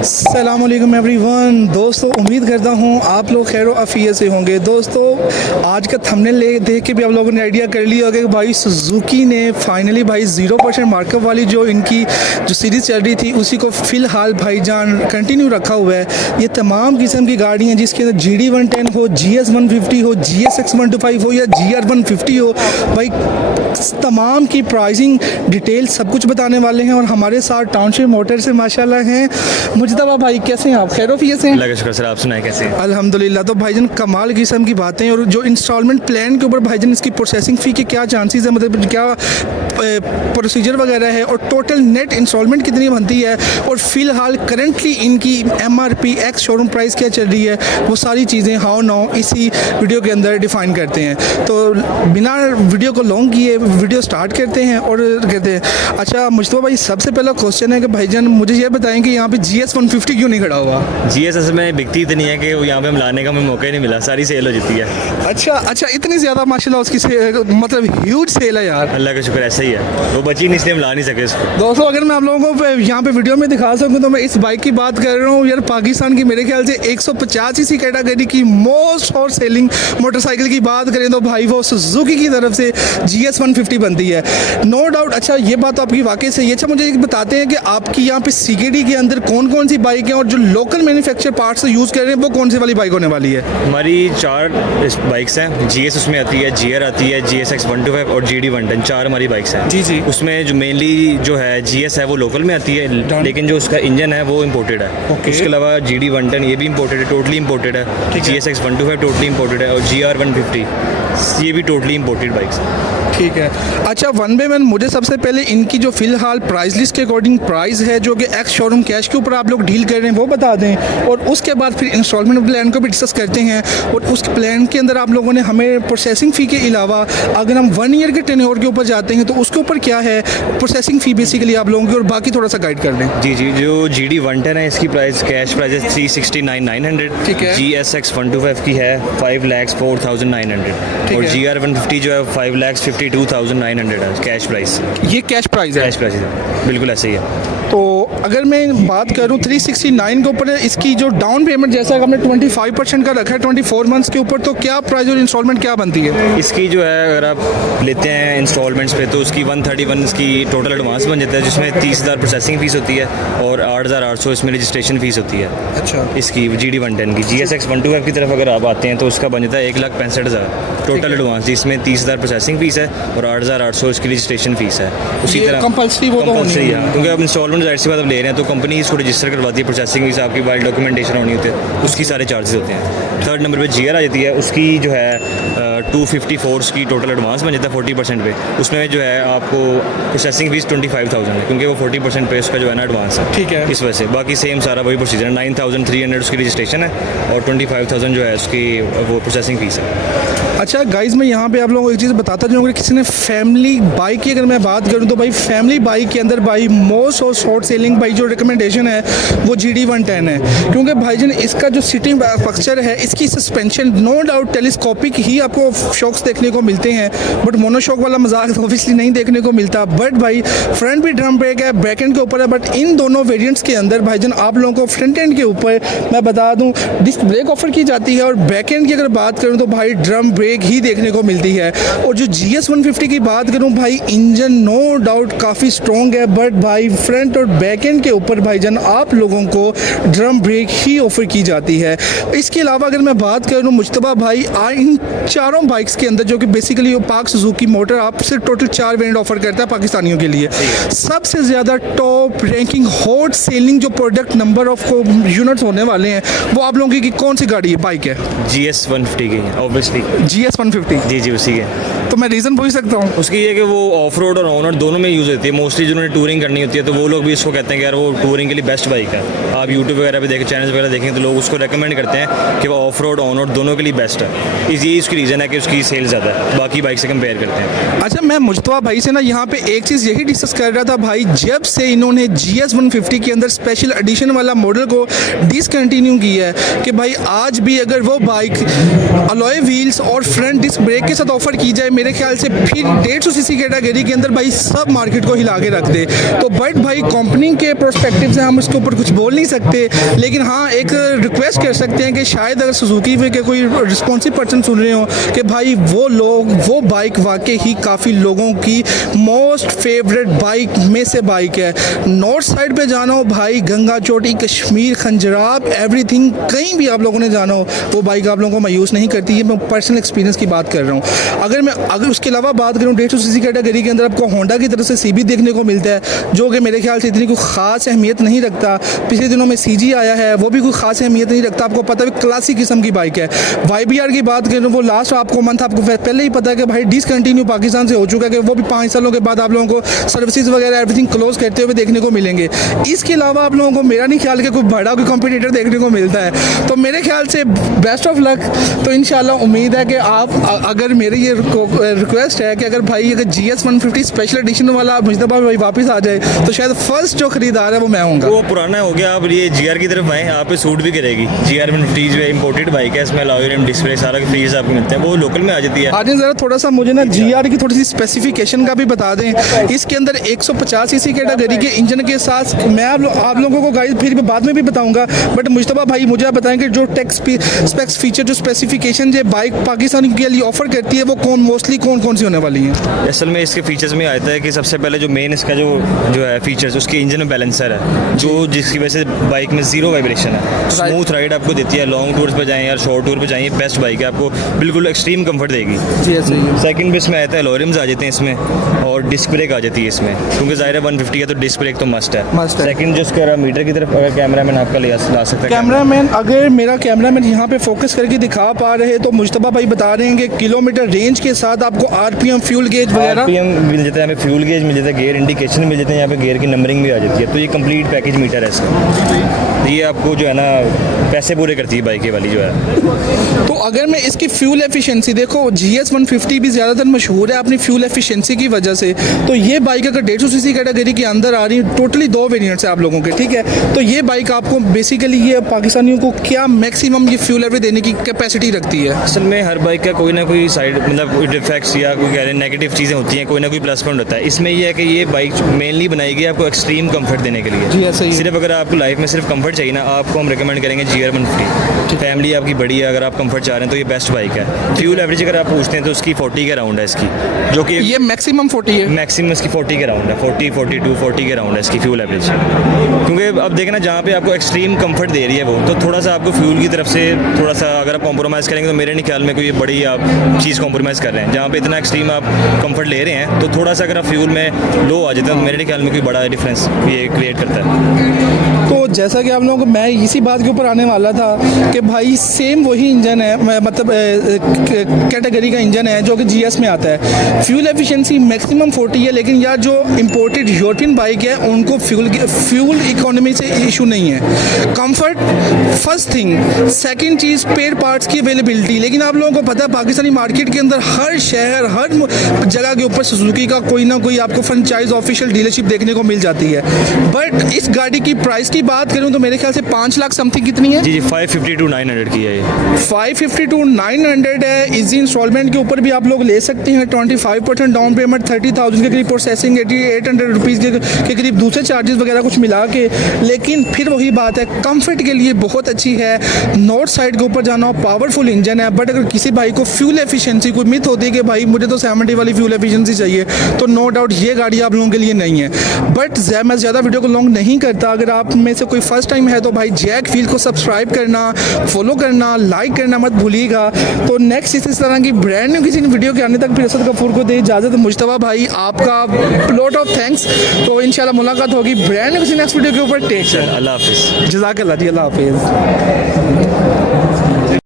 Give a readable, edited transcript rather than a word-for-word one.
अस्सलाम वालेकुम एवरीवन। दोस्तों उम्मीद करता हूँ आप लोग खैर आफियत से होंगे। दोस्तों आज का थंबनेल देख के भी आप लोगों ने आइडिया कर लिया होगा कि भाई सुजुकी ने फाइनली भाई 0% मार्कअप वाली जो इनकी जो सीरीज़ चल रही थी उसी को फ़िलहाल भाईजान कंटिन्यू रखा हुआ है। ये तमाम किस्म की गाड़ियाँ जिसके अंदर GD110 हो, GS 150 हो, GSX 125 हो या GR 150 हो, भाई तमाम की प्राइसिंग डिटेल सब कुछ बताने वाले हैं। और हमारे साथ टाउनशिप मोटर से माशाल्लाह हैं मुजतबा भाई। कैसे हैं आप? खैरोफियत से हैं? अल्लाह का शुक्र सर, आप सुनाए कैसे हैं? अल्हम्दुलिल्लाह। तो भाईजान कमाल किस्म की बातें। और जो इंस्टॉलमेंट प्लान के ऊपर भाईजान इसकी प्रोसेसिंग फ़ी के क्या चांसेस है, मतलब क्या प्रोसीजर वगैरह है और टोटल नेट इंस्टॉलमेंट कितनी बनती है और फ़िलहाल करंटली इनकी MRP एक्स शोरूम प्राइस क्या चल रही है, वो सारी चीज़ें हाउ नाउ इसी वीडियो के अंदर डिफ़ाइन करते हैं। तो बिना वीडियो को लॉन्ग किए वीडियो स्टार्ट करते हैं और कहते हैं। अच्छा मुजतबा भाई, सबसे पहला क्वेश्चन है कि भाईजान मुझे ये बताएं कि यहाँ पे GS 150 क्यों नहीं खड़ा हुआ? GS असल में बिकती इतनी है कि वो यहाँ पे हम लाने का हमें मौका ही नहीं मिला, सारी सेल हो जाती है। अच्छा, इतनी ज़्यादा माशाल्लाह उसकी मतलब ह्यूज सेल है यार। अल्लाह का शुक्र ऐसा ही है, वो बची नहीं इसलिए हम ला नहीं सके इसको। दोस्तों अगर मैं आप लोगों को यहाँ पे वीडियो में दिखा सकूँ तो मैं इस बाइक की बात कर रहा हूँ यार। पाकिस्तान की मेरे ख्याल से 150 इसी कैटेगरी की मोस्ट और सेलिंग मोटरसाइकिल की बात करें तो भाई वो सुजुकी की तरफ से GS 150 बनती है, नो डाउट। अच्छा ये बात तो आपकी वाकई सही है। अच्छा मुझे बताते हैं कि आपकी यहाँ पे CKD के अंदर कौन कौन सी बाइक हैं और जो लोकल मैन्युफैक्चर पार्ट्स यूज़ कर रहे हैं वो कौन सी वाली बाइक होने वाली है? हमारी 4 बाइक्स हैं। GS उसमें आती है, GR आती है, GSX 125 और GD110, 4 हमारी बाइक्स हैं। जी। उसमें जो मेनली जो है GS है वो लोकल में आती है, लेकिन जो उसका इंजन है वो इम्पोर्टेड है। उसके अलावा GD110 ये भी इम्पोर्टेड है, टोटली इम्पोर्टेड है। GSX 125 टोटली इम्पोर्टेड है और GR 150 ये भी टोटली इम्पोर्टेड बाइक्स हैं। ठीक है। अच्छा वन बाय वन मुझे सबसे पहले इनकी जो फ़िलहाल प्राइस लिस्ट के अकॉर्डिंग प्राइस है जो कि एक्स शोरूम कैश के ऊपर आप लोग डील कर रहे हैं वो बता दें, और उसके बाद फिर इंस्टॉलमेंट प्लान को भी डिस्कस करते हैं। और उस प्लान के अंदर आप लोगों ने हमें प्रोसेसिंग फ़ी के अलावा अगर हम 1 ईयर के टेन्योर के ऊपर जाते हैं तो उसके ऊपर क्या है प्रोसेसिंग फ़ी बेसिकली आप लोगों की, और बाकी थोड़ा सा गाइड कर दें। जी, जो GD110 है इसकी प्राइस कैश प्राइस है 369,900। ठीक है। GSX 125 की है 5,04,900 और GR 150 जो है 5,52,900 है कैश प्राइस। ये कैश प्राइस है? कैश प्राइस है, बिल्कुल ऐसे ही है। तो अगर मैं बात करूं 369 के ऊपर इसकी जो डाउन पेमेंट जैसा कि हमने 25% का रखा है 24 मंथ्स के ऊपर, तो क्या प्राइस और इंस्टॉलमेंट क्या बनती है इसकी? जो है अगर आप लेते हैं इंस्टॉलमेंट्स पे तो उसकी 131 इसकी टोटल एडवांस बन जाता है, जिसमें 30,000 प्रोसेसिंग फ़ीस होती है और 8,800 इसमें रजिस्ट्रेशन फ़ीस होती है। अच्छा। इसकी GD110 की GSX 125 की तरफ अगर आप आते हैं तो उसका बन जाता है 1,65,000 टोटल एडवांस, जिसमें 30,000 प्रोसेसिंग फ़ीस है और 8,800 इसकी रजिस्ट्रेशन फ़ीस है। उसी तरह कंपल्सरी वो तो कंपल्सरी है, क्योंकि अब इंस्टॉलमेंट जाहिर सी बात अब ले रहे हैं तो कंपनी इसको रजिस्टर करवाती है, प्रोसेसिंग फीस आपकी वाइल डॉक्यूमेंटेशन होनी होती है, उसकी सारे चार्जेस होते हैं। थर्ड नंबर पे GR आ जाती है, उसकी जो है 254 की टोटल एडवांस बन जाता है 40% पे। उसमें जो है आपको प्रोसेसिंग फीस 25,000 है, क्योंकि वो 40% पे उसका जो है ना एडवांस है। ठीक है। इस वजह से बाकी सेम सारा वही प्रोसीजर है। 9,300 उसकी रजिस्ट्रेशन है और 25,000 जो है उसकी वो प्रोसेसिंग फीस है। अच्छा गाइज मैं यहाँ पे आप लोगों को एक चीज़ बताता जाऊँगा, किसी ने फैमिली बाइक की अगर मैं बात करूँ तो भाई फैमिली बाइक के अंदर भाई मोस्ट और शॉर्ट सेलिंग भाई जो रिकमेंडेशन है वो GD110 है, क्योंकि भाईजान इसका जो सीटिंग स्ट्रक्चर है, इसकी सस्पेंशन नो डाउट टेलीस्कोपिक ही आपको शॉक्स देखने को मिलते हैं, बट मोनोशॉक वाला मजाक ऑब्वियसली नहीं देखने को मिलता। बट भाई फ्रंट भी ड्रम ब्रेक है, बैक एंड के ऊपर है, बट इन दोनों वेरिएंट्स के अंदर भाईजान आप लोगों को फ्रंट एंड के ऊपर मैं बता दूँ डिस्क ब्रेक ऑफर की जाती है, और बैक एंड की अगर बात करूँ तो भाई ड्रम ब्रेक ही देखने को मिलती है। और जो GS 150 की बात करूं भाई इंजन नो डाउट काफ़ी स्ट्रॉन्ग है, बट भाई फ्रंट और बैक एंड के ऊपर भाईजान आप लोगों को ड्रम ब्रेक ही ऑफर की जाती है। इसके अलावा अगर मैं बात करूं मुजतबा भाई इन चारों बाइक्स के अंदर जो कि बेसिकली पाक सुजुकी मोटर आपसे टोटल 4 वेरिएंट ऑफर करता है पाकिस्तानियों के लिए। सबसे ज़्यादा टॉप रैंकिंग हॉट सेलिंग जो प्रोडक्ट नंबर ऑफ यूनिट्स होने वाले हैं वो आप लोगों की कौन सी गाड़ी है, बाइक है? GS 150 की है ऑब्वियसली। GS 150? जी उसी के। तो मैं रीज़न पूछ सकता हूँ उसकी ये कि वो ऑफ रोड और ऑन रोड दोनों में यूज़ होती है। मोस्टली जिन्होंने टूरिंग करनी होती है तो वो लोग भी इसको कहते हैं कि यार वो टूरिंग के लिए बेस्ट बाइक है। आप यूट्यूब वगैरह पे देखें, चैनल वगैरह देखें तो लोग उसको रेकमेंड करते हैं कि वो ऑफ रोड ऑन रोड दोनों के लिए बेस्ट है। यही उसकी रीज़न है कि उसकी सेल ज़्यादा है बाकी बाइक से कंपेयर करते हैं। अच्छा मैं मुजतबा भाई से ना यहाँ पे एक चीज़ यही डिस्कस कर रहा था भाई, जब से इन्होंने GS 150 के अंदर स्पेशल एडिशन वाला मॉडल को डिसकंटिन्यू किया है कि भाई आज भी अगर वो बाइक अलॉय व्हील्स और फ्रंट डिस्क ब्रेक के साथ ऑफर की जाए, मेरे ख्याल से फिर 150 सीसी कैटेगरी के अंदर भाई सब मार्केट को हिला के रख दे। तो बट भाई कंपनी के प्रोस्पेक्टिव से हम इसके ऊपर कुछ बोल नहीं सकते, लेकिन हाँ एक रिक्वेस्ट कर सकते हैं कि शायद अगर सुजुकी के कोई रिस्पॉन्सिव पर्सन सुन रहे हो कि भाई वो लोग वो बाइक वाकई ही काफ़ी लोगों की मोस्ट फेवरेट बाइक में से बाइक है। नॉर्थ साइड पे जाना हो भाई, गंगा चोटी, कश्मीर, खंजराब, एवरीथिंग, कहीं भी आप लोगों ने जाना हो वो बाइक आप लोगों को मायूस नहीं करती है। मैं पर्सनल एक्सपीरियंस की बात कर रहा हूँ। अगर उसके अलावा बात करूँ 150 सीसी कैटेगरी के अंदर आपको होंडा की तरफ से सीबी देखने को मिलता है, जो कि मेरे ख्याल से इतनी कोई ख़ास अहमियत नहीं रखता। पिछले दिनों में सीजी आया है, वो भी कोई ख़ास अहमियत नहीं रखता। आपको पता है क्लासिक किस्म की बाइक है। YBR की बात करूँ, वो लास्ट आपको मंथ आपको पहले ही पता है कि भाई डिसकंटिन्यू पाकिस्तान से हो चुका है, कि वो भी 5 सालों के बाद आप लोगों को सर्विसेज वगैरह एवरीथिंग क्लोज करते हुए देखने को मिलेंगे। इसके अलावा आप लोगों को मेरा नहीं ख्याल कि कोई बड़ा कोई कंपटीटर देखने को मिलता है। तो मेरे ख्याल से बेस्ट ऑफ लक। तो इंशाल्लाह उम्मीद है कि आप अगर मेरी ये रिक्वेस्ट है कि अगर भाई अगर GS 150 स्पेशल एडिशन वाला मुजतबा भाई वापस आ जाए तो शायद फर्स्ट जो खरीदार है वो मैं हूँगा। वो पुराना हो गया, आप ये GR की तरफ आए, आप पे सूट भी करेगी। GR 150 जो है इंपोर्टेड बाइक है, इसमें अलॉय रिम, डिस्प्ले सारा फीस आपको मिलता है, वो लोकल में आ जाती है। आज ज़रा थोड़ा सा मुझे ना GR की थोड़ी सी स्पेसिफिकेशन का भी बता दें। इसके अंदर 150 सीसी कैटेगरी के इंजन के साथ मैं आप लोगों को गाइस फिर बाद में भी बताऊंगा, बट मुजतबा भाई मुझे आप बताएं कि जो टेक स्पेक्स फीचर जो स्पेसिफिकेशन जो बाइक पाकिस्तान के लिए ऑफर करती है वो मोस्टली कौन सी होने वाली है? असल में इसके फीचर्स में आता है कि सबसे पहले जो मेन इसका जो है फीचर्स, उसके इंजन में बैलेंसर है, जो जिसकी वजह से बाइक में जीरो वाइब्रेशन है, स्मूथ राइड आपको देती है। लॉन्ग टूर्स पे जाएं या शॉर्ट टूर पे जाएं, बेस्ट बाइक है, आपको बिल्कुल एक्सट्रीम कंफर्ट देगी। सेकंड बेस में आता है लॉरिम्स आ जाते हैं इसमें, और डिस्क ब्रेक आ जाती है इसमें, क्योंकि ज़ाहिर है 150 है तो डिस्क ब्रेक तो मस्ट है। सेकंड जो इसका मीटर की तरफ अगर कैमरामैन आपका ला सकता है, कैमरामैन अगर मेरा कैमरामैन यहाँ पे फोकस करके दिखा पा रहे तो मुजतबा भाई बता रहे हैं कि किलोमीटर रेंज के साथ आपको RPM फ्यूल गेज वगैरह मिल जाता है, हमें फ्यूल गेज मिल जाता है, गियर इंडिकेशन मिल जाते हैं, यहाँ पे गियर की नंबरिंग भी आ जाती है। तो ये कंप्लीट पैकेज मीटर है इसका, ये आपको जो है ना पैसे पूरे करती है बाइक वाली जो है। तो अगर मैं इसकी फ्यूल एफिशिएंसी देखो, GS 150 भी ज़्यादातर मशहूर है अपनी फ्यूल एफिशिएंसी की वजह से। तो ये बाइक अगर 150 सीसी कैटेगरी के अंदर आ रही है, टोटली 2 वेरिएंट्स है आप लोगों के, ठीक है। तो ये बाइक आपको बेसिकली ये पाकिस्तानियों को क्या मैक्सिमम ये फ्यूल एवरेज देने की कैपेसिटी रखती है? असल में हर बाइक का कोई ना कोई साइड मतलब कोई डिफेक्ट्स या कोई कह रहे नेगेटिव चीज़ें होती हैं, कोई ना कोई प्लस पॉइंट होता है। इसमें ये है कि ये बाइक मेनली बनाई गई आपको एक्सट्रीम कंफर्ट देने के लिए। जी ऐसा ही। सिर्फ अगर आपको लाइफ में सिर्फ कंफर्ट चाहिए ना, आपको हम रिकमेंड करेंगे GR 150। फैमिली आपकी बड़ी है, अगर आप कंफर्ट चाह रहे हैं तो ये बेस्ट बाइक है। फ्यूल एवरेज अगर आप पूछते हैं तो उसकी 40 के राउंड है इसकी, जो कि ये मैक्सिमम 40 है। मैक्सिमम इसकी 40 के राउंड है, 40, 42, 40 के राउंड है इसकी फ्यूल एवरेज। क्योंकि अब देखें ना, जहाँ पे आपको एक्सट्रीम कंफर्ट दे रही है वो, तो थोड़ा सा आपको फ्यूल की तरफ से थोड़ा सा अगर आप कॉम्प्रोमाइज़ करेंगे तो मेरे नहीं ख्याल में कोई बड़ी आप चीज़ कॉम्प्रोमाइज़ कर रहे हैं। जहाँ पे इतना एक्सट्रीम आप कंफर्ट ले रहे हैं, तो थोड़ा सा अगर आप फ्यूल में लो आ जाते हैं तो मेरे नहीं ख्याल में कोई बड़ा डिफरेंस ये क्रिएट करता है। तो जैसा कि आप लोगों को मैं इसी बात के ऊपर आने वाला था कि भाई सेम वही इंजन है, मतलब कैटेगरी का इंजन है जो कि GS में आता है। फ्यूल एफिशिएंसी मैक्सिमम 40 है, लेकिन यार जो इंपोर्टेड यूरोपियन बाइक है उनको फ्यूल इकोनॉमी से इशू नहीं है। कंफर्ट फर्स्ट थिंग, सेकंड चीज़ पेयर पार्ट्स की अवेलेबिलिटी। लेकिन आप लोगों को पता है पाकिस्तानी मार्केट के अंदर हर शहर हर जगह के ऊपर सुजुकी का कोई ना कोई आपको फ्रेंचाइज ऑफिशियल डीलरशिप देखने को मिल जाती है। बट इस गाड़ी की प्राइस की बात करूं तो मेरे ख्याल से 5 लाख समथिंग कितनी है? जी 550 to 900 की है ये। 550 to 900 है। इजी इंस्टॉलमेंट के ऊपर भी आप लोग ले सकते हैं। 25% डाउन पेमेंट, 30,000 के करीब प्रोसेसिंग, 800 रुपीज़ के करीब दूसरे चार्जेस वगैरह कुछ मिला के। लेकिन फिर वही बात है, कंफर्ट के लिए बहुत अच्छी है। नॉर्थ साइड के ऊपर जाना हो, पावरफुल इंजन है। बट अगर किसी भाई को फ्यूल एफिशिएंसी कोई मिथ होती है कि भाई मुझे तो 70 वाली फ्यूल एफिशिएंसी चाहिए, तो नो डाउट ये गाड़ी आप लोगों के लिए नहीं है। बट मैं ज़्यादा वीडियो को लॉन्ग नहीं करता। अगर आप में से कोई फर्स्ट टाइम है तो भाई जैक फील को सब्सक्राइब करना, फॉलो करना, लाइक करना मत भूलिएगा। तो नेक्स्ट इस तरह की ब्रांड न्यू किसी वीडियो के आने तक फिर असद गफूर को दे इजाज़त। मुजतबा भाई आपका लॉट ऑफ थैंक्स। तो इंशाल्लाह मुलाकात होगी ब्रांड न्यू किसी नेक्स्ट वीडियो के ऊपर। टेक केयर, अल्लाह हाफिज़। जज़ाकल्लाह जी, अल्लाह हाफिज़।